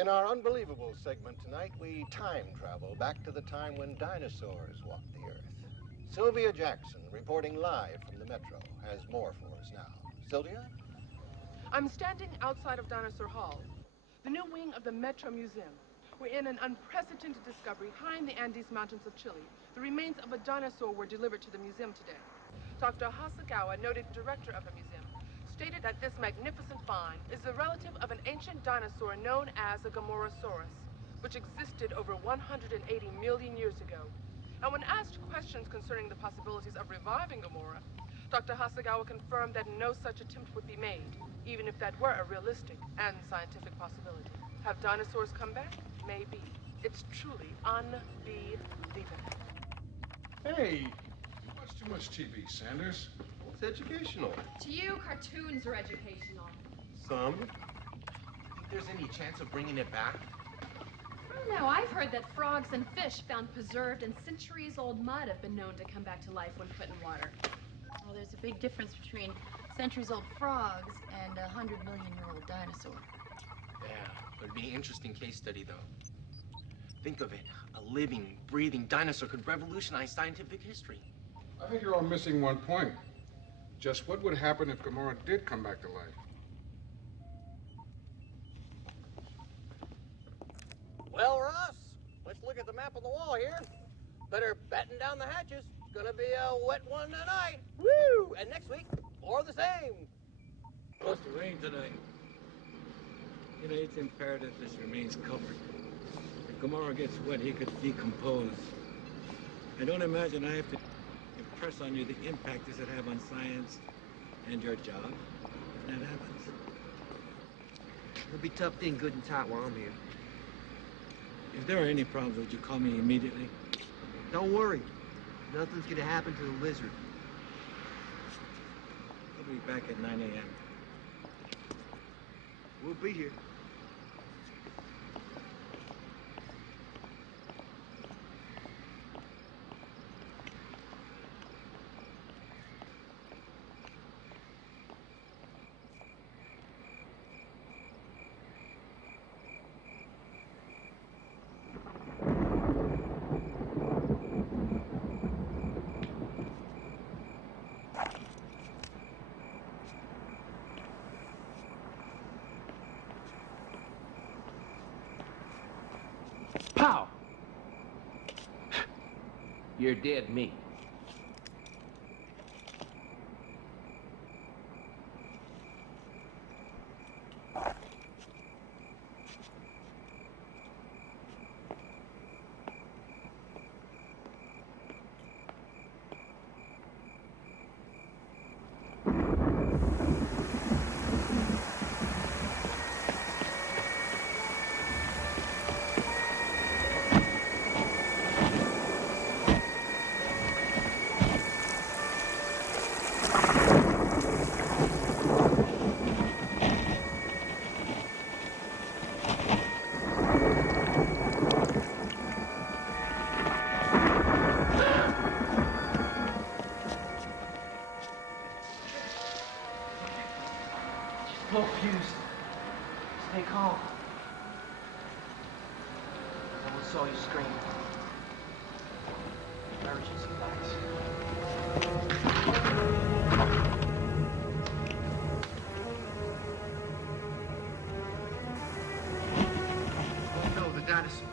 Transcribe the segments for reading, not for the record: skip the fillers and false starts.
In our unbelievable segment tonight, we time travel back to the time when dinosaurs walked the earth. Sylvia Jackson, reporting live from the Metro, has more for us now. Sylvia? I'm standing outside of Dinosaur Hall, the new wing of the Metro Museum. We're in an unprecedented discovery high in the Andes Mountains of Chile. The remains of a dinosaur were delivered to the museum today. Dr. Hasegawa, noted director of the museum, stated that this magnificent find is the relative of an ancient dinosaur known as a Gomorosaurus, which existed over 180 million years ago. And when asked questions concerning the possibilities of reviving Gomorrah, Dr. Hasegawa confirmed that no such attempt would be made, even if that were a realistic and scientific possibility. Have dinosaurs come back? Maybe. It's truly unbelievable. Hey, you watch too much TV, Sanders. It's educational. To you, cartoons are educational. Some. Think there's any chance of bringing it back? I don't know. I've heard that frogs and fish found preserved in centuries-old mud have been known to come back to life when put in water. Well, there's a big difference between centuries-old frogs and a 100-million-year-old dinosaur. Yeah, it would be an interesting case study, though. Think of it. A living, breathing dinosaur could revolutionize scientific history. I think you're all missing one point. Just what would happen if Gomorrah did come back to life? Well, Ross, let's look at the map on the wall here. Better batten down the hatches. Gonna be a wet one tonight. Woo! And next week, more of the same. Supposed to rain tonight. You know, it's imperative this remains covered. If Gomorrah gets wet, he could decompose. I don't imagine I have to impress on you the impact this would have on science and your job if that happens. It'll be tough being good and tight while I'm here. If there are any problems, would you call me immediately? Don't worry. Nothing's gonna happen to the lizard. I'll be back at 9 a.m. We'll be here. Pow! You're dead meat. Blow fuse. Stay calm. No one saw you scream. Emergency lights. Oh no, the dinosaur.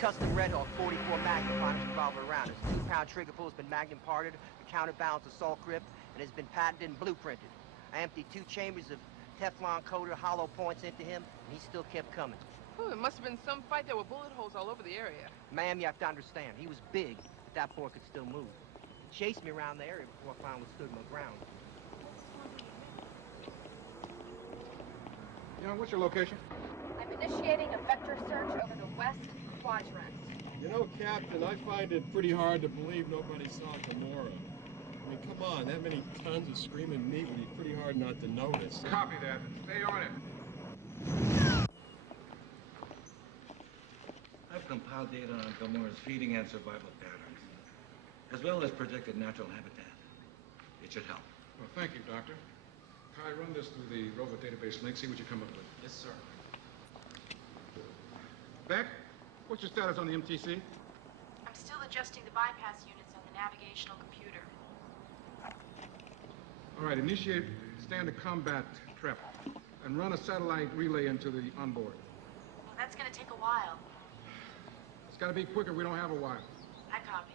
custom Red Hawk 44 Magnum finest revolver round. Its 2-pound trigger pull has been Magnum parted, the counterbalance assault grip, and has been patented and blueprinted. I emptied 2 chambers of Teflon coated hollow points into him, and he still kept coming. Oh, it must have been some fight. There were bullet holes all over the area. Ma'am, you have to understand, he was big, but that boy could still move. He chased me around the area before I finally stood my ground. Young, what's your location? I'm initiating a vector search over the west quadrant. You know, Captain, I find it pretty hard to believe nobody saw Gamora. I mean, come on, that many tons of screaming meat would be pretty hard not to notice. Copy that. Stay on it. I've compiled data on Gamora's feeding and survival patterns, as well as projected natural habitat. It should help. Well, thank you, Doctor. Kai, run this through the robot database link, see what you come up with. Yes, sir. Beck, what's your status on the MTC? I'm still adjusting the bypass units on the navigational computer. All right, initiate standard combat prep and run a satellite relay into the onboard. Well, that's gonna take a while. It's got to be quicker. We don't have a while. I copy.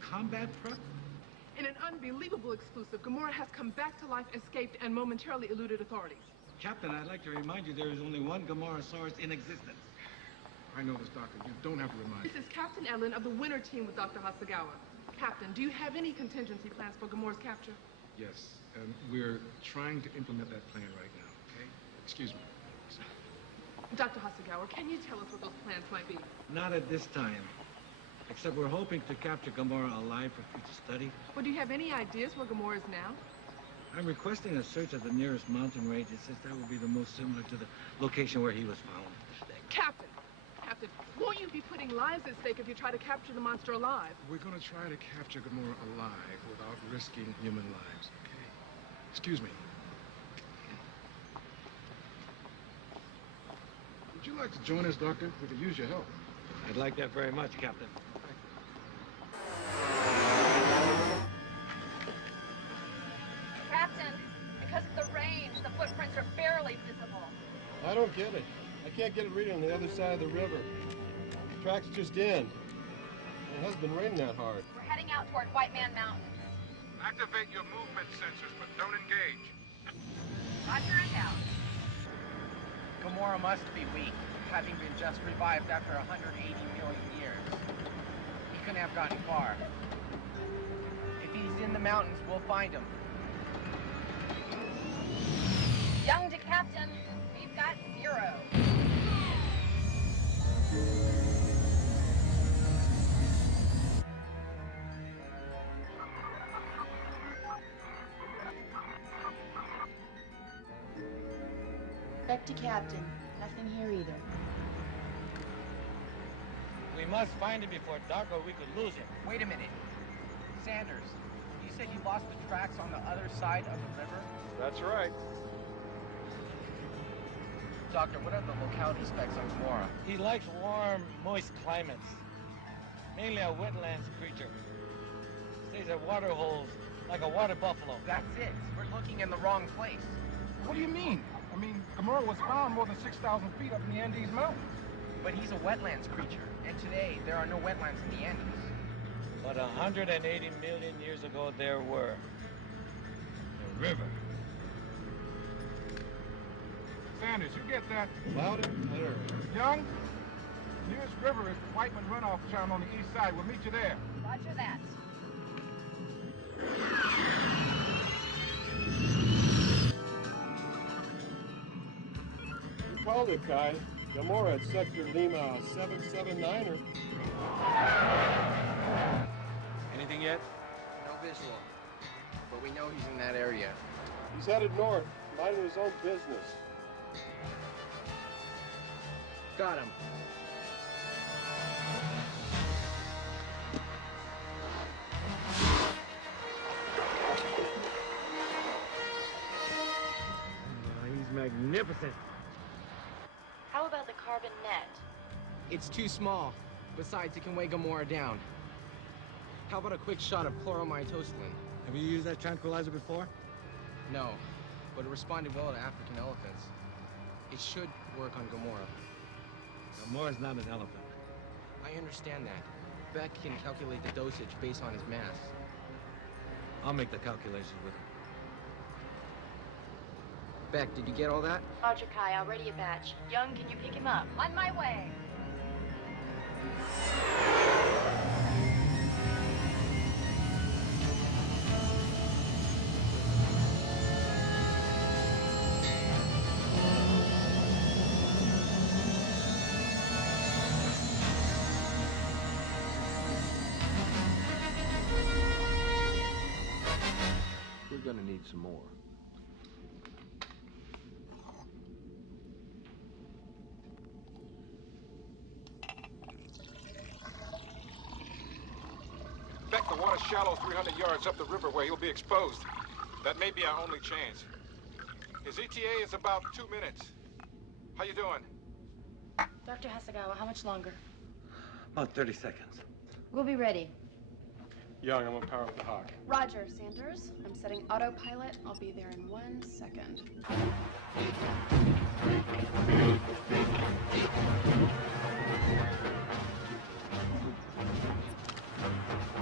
Combat prep? In an unbelievable exclusive, Gamora has come back to life, escaped, and momentarily eluded authorities. Captain, I'd like to remind you there is only one Gamorasaurus in existence. I know this, Doctor. You don't have to remind me. This is Captain Ellen of the Winter Team with Dr. Hasagawa. Captain, do you have any contingency plans for Gamora's capture? Yes, and we're trying to implement that plan right now, okay? Excuse me. Dr. Hasagawa, can you tell us what those plans might be? Not at this time. Except we're hoping to capture Gamora alive for future study. Well, do you have any ideas where Gamora is now? I'm requesting a search of the nearest mountain range since that would be the most similar to the location where he was found. Captain, won't you be putting lives at stake if you try to capture the monster alive? We're going to try to capture Gamora alive without risking human lives, okay? Excuse me. Would you like to join us, Doctor? We could use your help. I'd like that very much, Captain. Captain, because of the range, the footprints are barely visible. I don't get it. I can't get it reading on the other side of the river. The track's just in. It hasn't been raining that hard. We're heading out toward White Man Mountain. Activate your movement sensors, but don't engage. Roger and out. Gamora must be weak, having been just revived after 180 million years. He couldn't have gotten far. If he's in the mountains, we'll find him. Young to Captain, we've got 0. Back to Captain. Nothing here either. We must find him before dark or we could lose him. Wait a minute. Sanders, you said you lost the tracks on the other side of the river? That's right. Doctor, what are the locality specs on Gamora? He likes warm, moist climates. Mainly a wetlands creature. Stays at water holes like a water buffalo. That's it. We're looking in the wrong place. What do you mean? I mean, Gamora was found more than 6,000 feet up in the Andes Mountains. But he's a wetlands creature, and today there are no wetlands in the Andes. But 180 million years ago there were. The river. Sanders, you get that? Louder, clearer. Young, the nearest river is the Whiteman runoff channel on the east side. We'll meet you there. Roger that. You called it, Kai. Gamora at Sector Lima 779er. Anything yet? No visual. But we know he's in that area. He's headed north, minding his own business. Got him. He's magnificent. How about the carbon net? It's too small. Besides, it can weigh Gamora down. How about a quick shot of chloromytostin? Have you used that tranquilizer before? No, but it responded well to African elephants. It should work on Gamora. Gamora's not an elephant. I understand that. Beck can calculate the dosage based on his mass. I'll make the calculations with him. Beck, did you get all that? Roger, Kai, already a batch. Young, can you pick him up? On my way. We're gonna need some more. Beck, the water's shallow 300 yards up the river where he'll be exposed. That may be our only chance. His ETA is about 2 minutes. How you doing? Dr. Hasegawa, how much longer? About 30 seconds. We'll be ready. Young, I'm gonna power up the Hawk. Roger, Sanders. I'm setting autopilot. I'll be there in 1 second.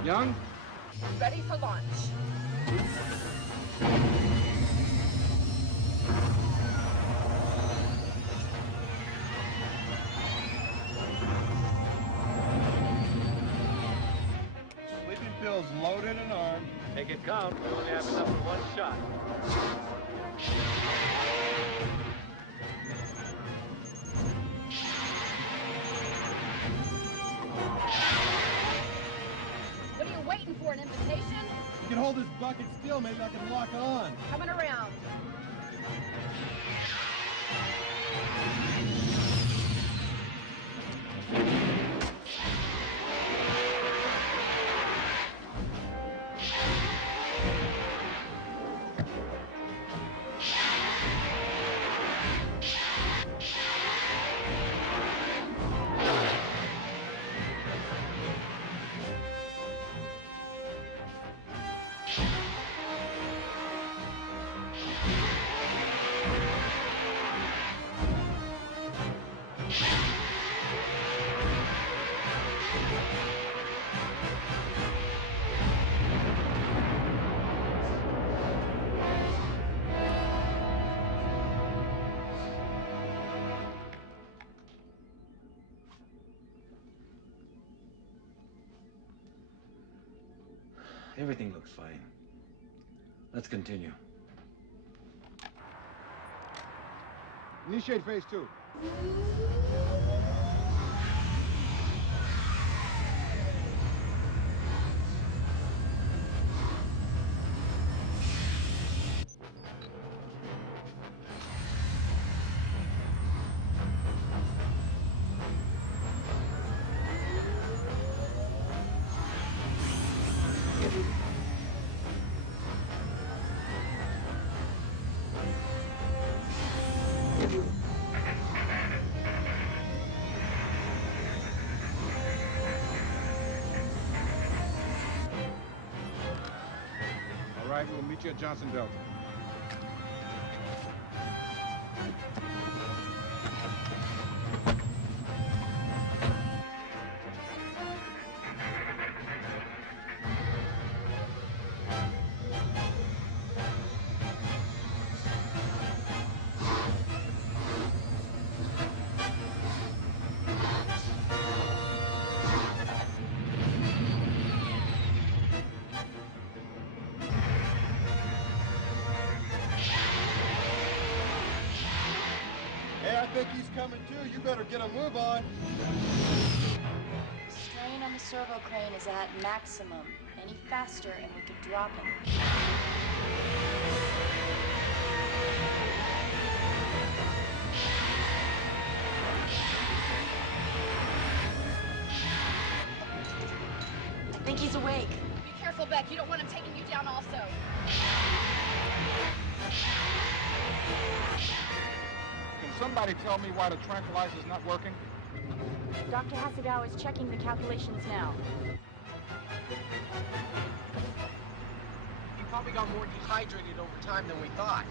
Young? Ready for launch. Sleeping pills loaded and armed. Make it count. We only have enough for one shot. What are you waiting for, an invitation? You can hold this bucket still, maybe I can lock on. Coming around. Everything looks fine. Let's continue. Initiate phase 2. All right, we'll meet you at Johnson Delta. Hey, I think he's coming too. You better get a move on. Strain on the servo crane is at maximum. Any faster and we could drop him. I think he's awake. Be careful, Beck. You don't want him taking you down also. Can somebody tell me why the tranquilizer's not working? Dr. Hasegawa is checking the calculations now. He probably got more dehydrated over time than we thought.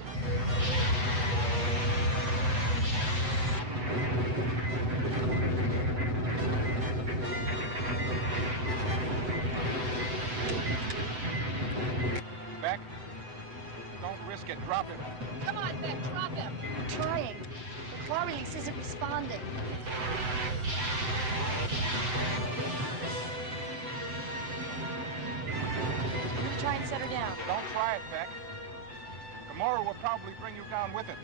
Drop him. Come on, Beck, drop him. We're trying. The claw release isn't responding. I'm gonna try and set her down. Don't try it, Beck. Gamora will probably bring you down with it.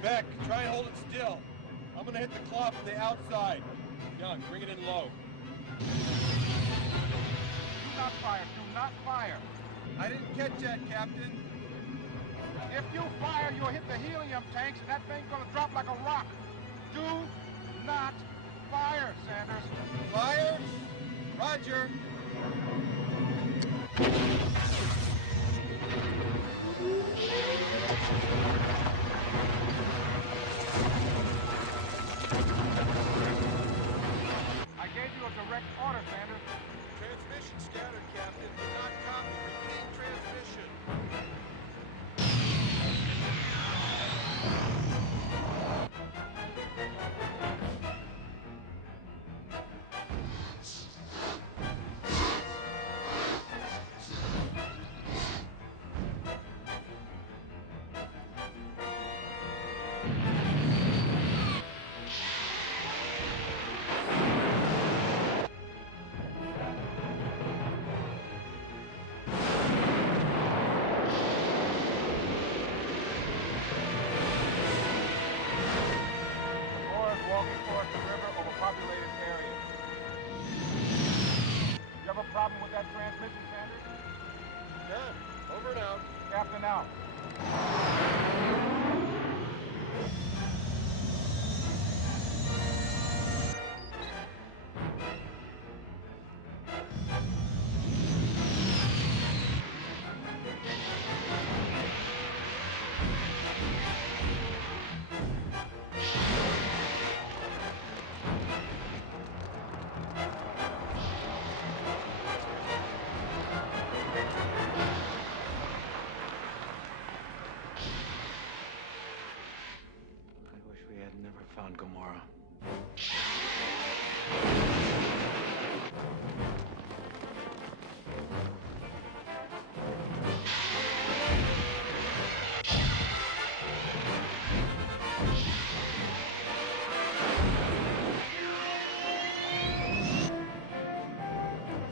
Beck, try and hold it still. I'm gonna hit the claw from the outside. Young, bring it in low. Do not fire. Do not fire. I didn't catch that, Captain. If you fire, you'll hit the helium tanks, and that thing's gonna drop like a rock. Do not fire, Sanders. Fire? Roger. I gave you a direct order, Sanders. Transmission scattered, Captain. Do not copy. Repeat transmission. Gamora's walking towards the river over populated areas. You have a problem with that transmission, Sanders? None. Over and out. Captain, out. I wish we had never found Gamora.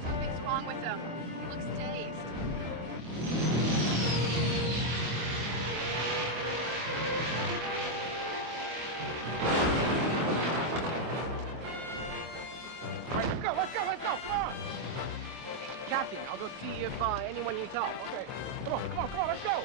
Something's wrong with him. He looks dazed. All right, let's go, let's go, let's go, come on! Captain, I'll go see if anyone needs help. Okay, come on, come on, come on, let's go!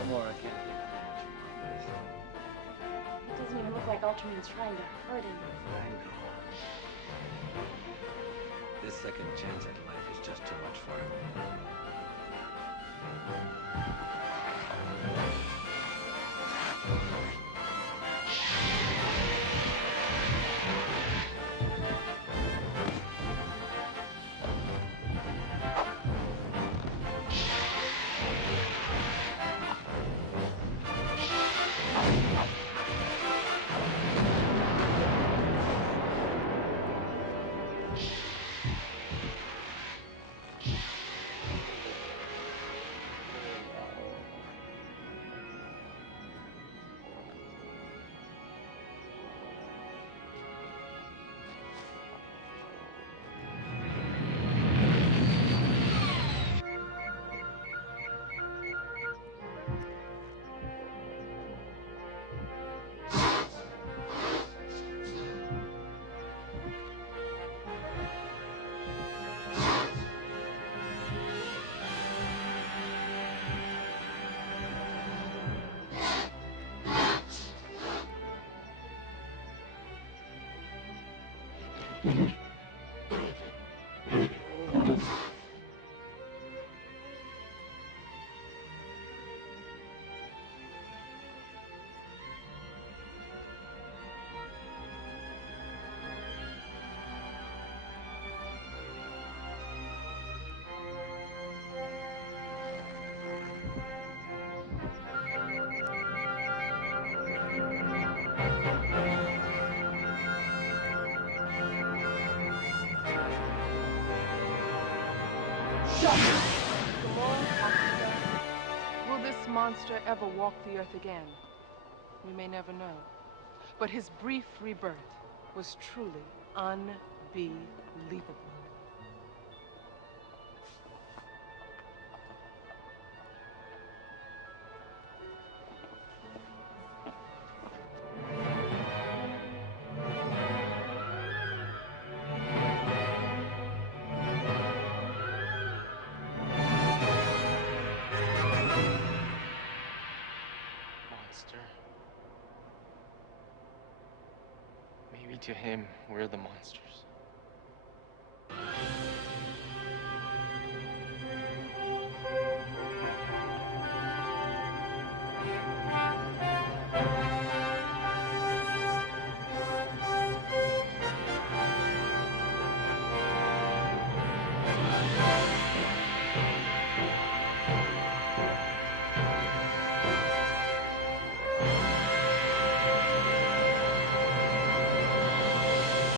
Gamora can't get much more of It doesn't even look like Ultraman's trying to hurt him. I know. This second chance at life is just too much for him. Will this monster ever walk the earth again? We may never know. But his brief rebirth was truly unbelievable. Monster. Maybe to him, we're the monsters.